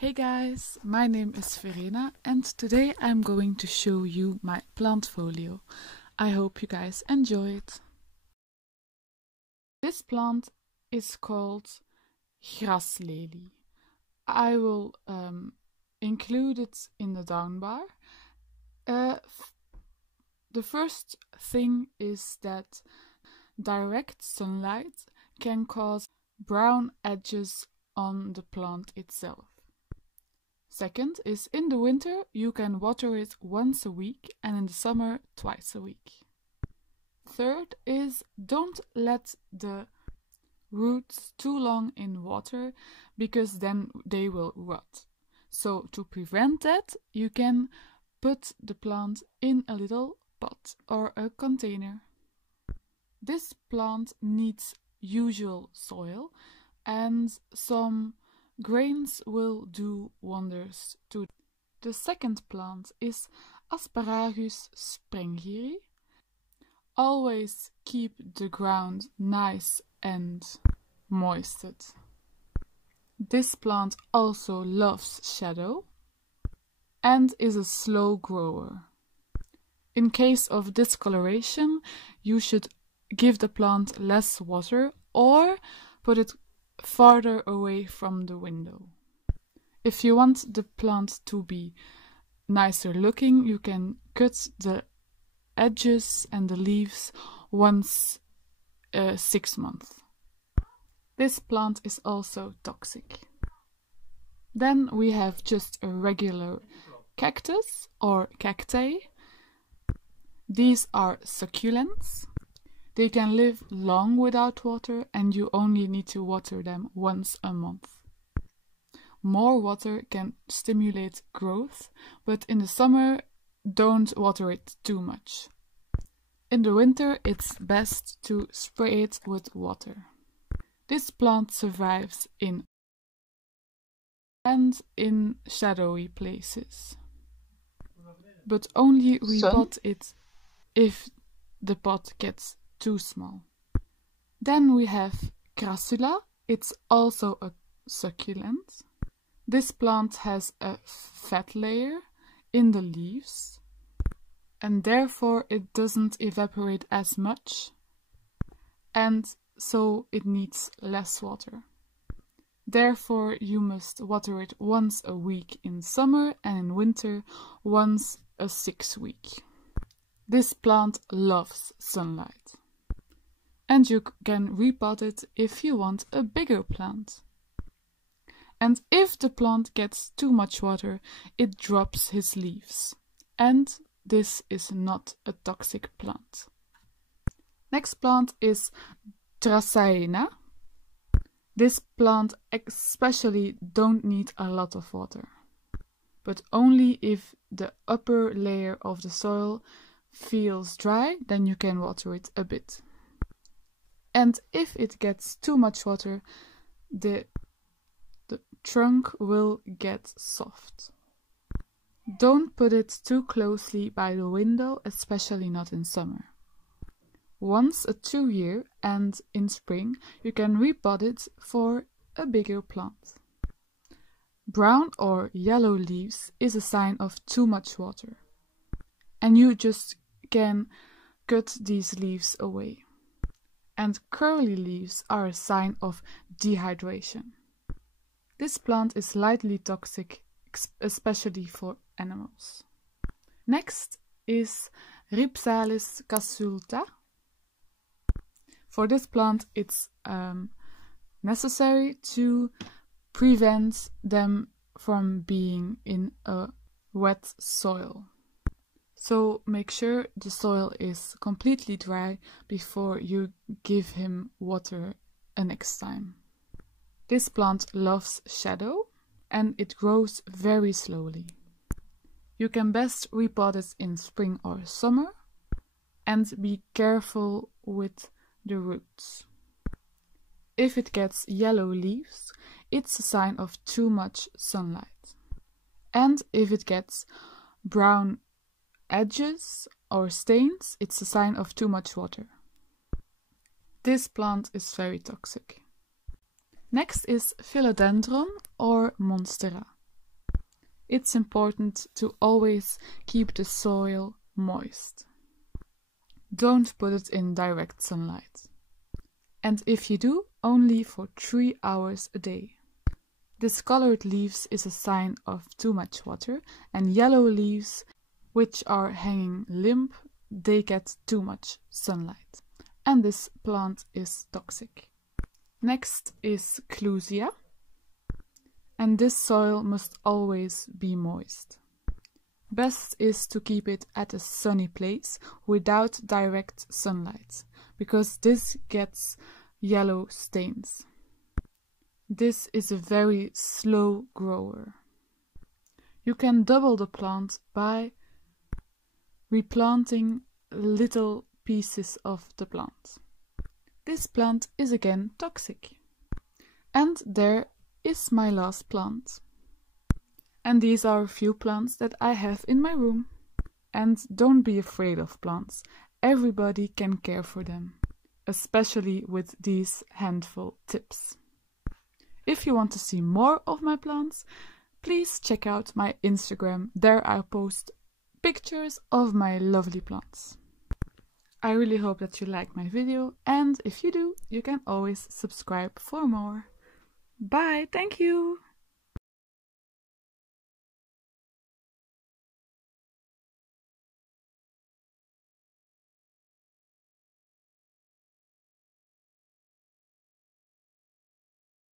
Hey guys, my name is Verena and today I'm going to show you my PLANTFOLIO. I hope you guys enjoy it. This plant is called graslily. I will include it in the down bar. The first thing is that direct sunlight can cause brown edges on the plant itself. Second is in the winter you can water it once a week and in the summer twice a week. Third is don't let the roots too long in water because then they will rot. So to prevent that you can put the plant in a little pot or a container. This plant needs usual soil and some grains will do wonders too. The second plant is Asparagus sprengeri. Always keep the ground nice and moisted. This plant also loves shadow and is a slow grower. In case of discoloration, you should give the plant less water or put it farther away from the window. If you want the plant to be nicer looking, you can cut the edges and the leaves once 6 months. This plant is also toxic. Then we have just a regular cactus or cacti. These are succulents. They can live long without water and you only need to water them once a month. More water can stimulate growth, but in the summer don't water it too much. In the winter it's best to spray it with water. This plant survives in and in shadowy places, but only repot it if the pot gets too small. Then we have Crassula. It's also a succulent. This plant has a fat layer in the leaves and therefore it doesn't evaporate as much and so it needs less water. Therefore you must water it once a week in summer and in winter once a 6 week. This plant loves sunlight. And you can repot it if you want a bigger plant. And if the plant gets too much water, it drops his leaves. And this is not a toxic plant. Next plant is Dracaena. This plant especially don't need a lot of water, but only if the upper layer of the soil feels dry, then you can water it a bit. And if it gets too much water, the trunk will get soft. Don't put it too closely by the window, especially not in summer. Once a 2 year and in spring, you can repot it for a bigger plant. Brown or yellow leaves is a sign of too much water. And you just can cut these leaves away. And curly leaves are a sign of dehydration. This plant is lightly toxic, especially for animals. Next is Rhipsalis cassulta. For this plant it's necessary to prevent them from being in a wet soil. So make sure the soil is completely dry before you give him water next time. This plant loves shadow and it grows very slowly. You can best repot it in spring or summer and be careful with the roots. If it gets yellow leaves, it's a sign of too much sunlight. And if it gets brown edges or stains, it's a sign of too much water. This plant is very toxic. Next is philodendron or monstera. it's important to always keep the soil moist. Don't put it in direct sunlight. And if you do, only for 3 hours a day. Discolored leaves is a sign of too much water, and yellow leaves, which are hanging limp, they get too much sunlight. And this plant is toxic. Next is Clusia. And this soil must always be moist. Best is to keep it at a sunny place without direct sunlight, because this gets yellow stains. This is a very slow grower. You can double the plant by replanting little pieces of the plant. This plant is again toxic. And there is my last plant. And these are a few plants that I have in my room. And don't be afraid of plants. Everybody can care for them, especially with these handful tips. If you want to see more of my plants, please check out my Instagram. There I post pictures of my lovely plants. I really hope that you like my video, and if you do, you can always subscribe for more. Bye, thank you!